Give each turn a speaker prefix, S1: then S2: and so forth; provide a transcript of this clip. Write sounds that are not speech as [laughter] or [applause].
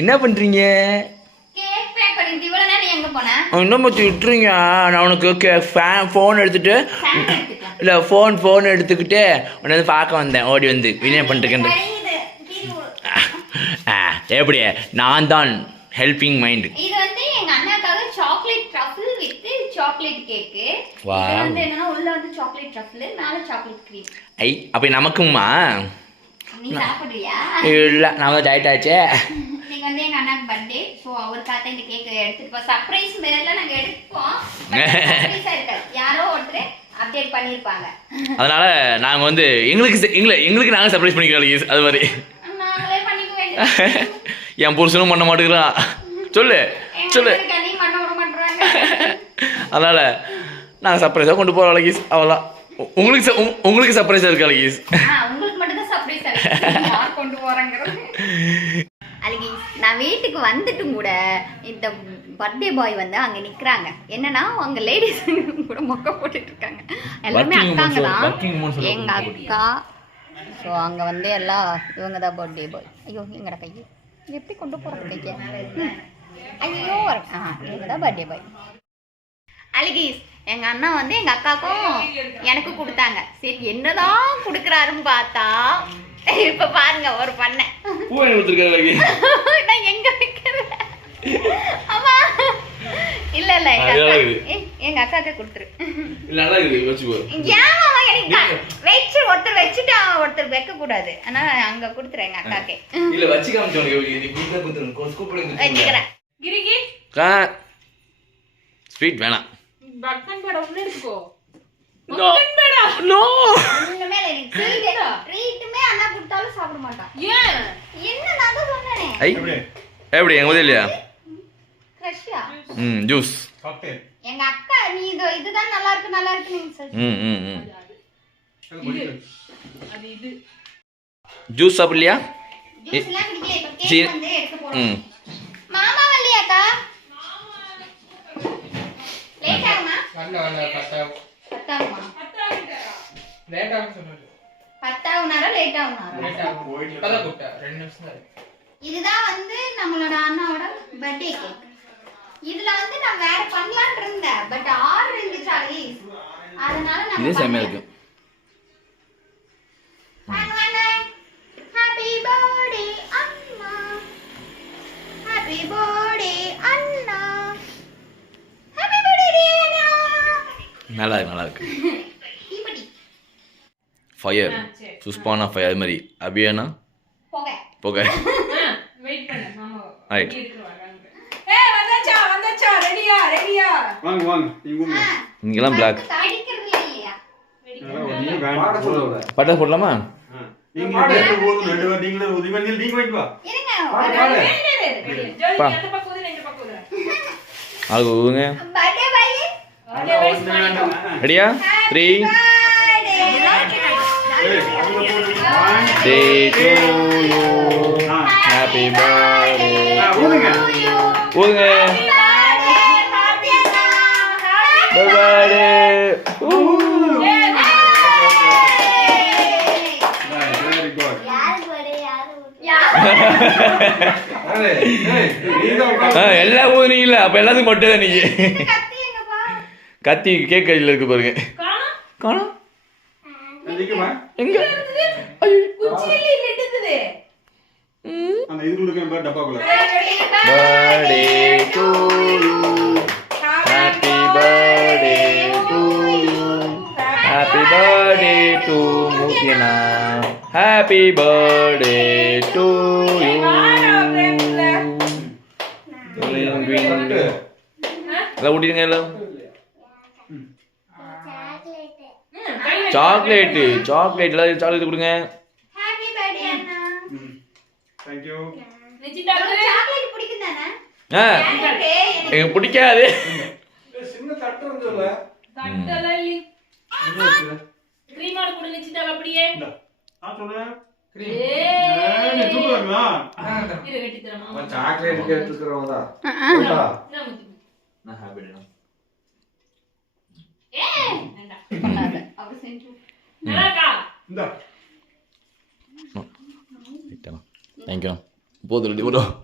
S1: என்ன பண்றீங்க? இன்னும் மச்சி விட்டுறீங்க? நான் உனக்கு ஃபேன் எடுத்துட்டு இல்லை ஃபோன் ஃபோன் எடுத்துக்கிட்டு உன்னை வந்து பார்க்க வந்தேன். ஓடி வந்து என்ன பண்ணிருக்கேன். ஆ எப்படி? நான் தான் ஹெல்பிங் மைண்ட்
S2: இது வந்து எங்க அண்ணாக்காக chocolate truffle with chocolate cake
S1: Wow.
S2: இது வந்து என்னன்னா உள்ள வந்து சாக்லேட் ட்ரஃபிள் மேல சாக்லேட் கிரீம்
S1: ஐ அப்போ நமக்குமா இல்லை நான் வந்து டயட் ஆச்சே. [laughs]
S2: இன்னைக்கு வந்து எங்க அண்ணாக்கு பர்த்டே சோ அவருக்காக இந்த கேக் எடுத்துட்டு போ. சர்ப்ரைஸ் மேல நாங்க எடுப்போம் [laughs] யாரோ ஒருத்தர் அப்டேட் பண்ணிருப்பாங்க.
S1: அதனால நாங்கள் வந்து எங்களுக்கு எங்களை எங்களுக்கு நாங்கள் சர்ப்ரைஸ் பண்ணிக்கிறோம் அது மாதிரி.
S2: நாங்களே பண்ணிக்க வேண்டியது [laughs]
S1: என் புருஷனும் பண்ண மாட்டேங்கிறான். சொல்லு சொல்லு. அதனால நாங்கள் சர்ப்ரைஸாக கொண்டு போகிறோம் அழகீஸ் அவ்வளோ உங்களுக்கு உங்களுக்கு சர்ப்ரைஸாக இருக்கு அழகீஸ்
S2: ஆ, உங்களுக்கு மட்டும் தான் சர்ப்ரைஸ் ஆயிடுச்சு யார் கொண்டு போறாங்கிறது அழகி நான் வீட்டுக்கு வந்துட்டும் கூட இந்த பர்த்டே பாய் வந்து அங்க நிக்கிறாங்க. என்னன்னா அவங்க லேடிஸ் கூட மொக்க போட்டுட்டு இருக்காங்க.
S1: women
S2: அக்காங்க தான். எங்க அக்கா. ஸோ அங்க வந்து எல்லாம் இவங்க தான் பர்த்டே பாய் ஐயோ எங்கடா கை? எப்படி கொண்டு போறது கையை ஐயோ ஆ இவங்க தான் பர்த்டே பாய் அழகீஸ் எங்க அண்ணா வந்து எங்க அக்காக்கும் எனக்கு கொடுத்தாங்க. சரி என்னதான் கொடுக்குறாருன்னு பார்த்தா இப்ப பாருங்க ஒரு பண்ணை.
S1: பூ என்ன வச்சிருக்கேன் [laughs]
S2: நான் எங்க வைக்கிறேன்? ஆமா இல்ல இல்ல எங்க அக்காக்கு. கொடுத்துரு.
S1: இல்ல நல்லா இருக்குது வச்சுக்கோ
S2: ஏமா எனக்கு வெச்சு ஒருத்தர் வெச்சிட்டு ஒருத்தர் வைக்க கூடாது ஆனா அங்க கொடுத்துறேன் எங்க அக்காக்கு.
S1: இல்ல வச்சு காமிச்சோம் இது கூட
S3: கொடுத்துறேன் கோஸ்கோ போடுங்க
S1: வச்சிக்கிறேன். கிரிகி
S2: கா ஸ்வீட் வேணாம். பட்டன் பேட ஒண்ணு இருக்கோ பட்டன் பேட
S3: நோ
S2: இந்த மேல இருக்கு மாட்டான்
S1: ஏன்? எப்படி? எங்க இல்லையா? ம் ஜூஸ்
S2: எங்க அக்கா நீ இது இதுதான் நல்லா இருக்கு நல்லா இருக்கு
S1: ஜூஸ் சாப்பிடலையா?
S2: ஜூஸ்லாம் குடிக்கல இப்ப லேட் ஆகுமா?
S4: லேட் ஆகும் சொன்னாரு. ரெண்டு நிமிஷம் தான் இருக்கு.
S2: இதுதான் வந்து நம்மளோட அண்ணாவோட பர்த்டே கேக் இதுல வந்து நான் வேற பண்ணலாம்னு இருந்தேன் பட் ஆர்டர் இருந்துச்சு அழகி அதனால நான்
S1: இதே செம்மையா இருக்கு
S2: ஹாப்பி பர்த்டே அண்ணா ஹாப்பி பர்த்டே அண்ணா. ஹாப்பி பர்த்டே அண்ணா.
S1: நல்லா இருக்கு நல்லா இருக்கு [laughs] ஃபயர் சுஸ்பானா ஃபயர் அது மாதிரி. அபியானா?
S2: புகை.
S5: ரைட்
S1: இங்கெல்லாம் பிளாக் பட்டா போடலாமா? Ready three
S5: good.
S2: யாரு
S5: ஏய், ஏய், நீங்க உட்காரு.
S1: எல்லாம் ஊதுனீங்கல்ல அப்ப எல்லாத்துக்கும் மட்டும் நீங்க கத்தி கேக் கையில் இருக்கு பாருங்க
S3: காணோம்?
S1: எங்க ஐயோ.
S3: குச்சியில இட்டுது
S5: அந்த இதுக்குள்ள இருக்க பாரு டப்பாக்குள்ள.
S1: birthday to you happy birthday to you happy birthday to முகினா happy birthday to you
S5: சாப்பிட்டு.
S1: எல்லாம் ஊட்டிடுங்க எல்லாம்
S5: சொல்லு.
S3: ஏய்.
S5: ஏய், நீ தூக்குறாங்களா?
S3: இரு கட்டி தரமா
S6: சாக்லேட் கேட்டுக்கிறவங்க
S3: முத்தி
S1: நான் happy
S2: Tack. Ja. Fick den.
S3: Tänker
S5: jag.
S1: Både du och då.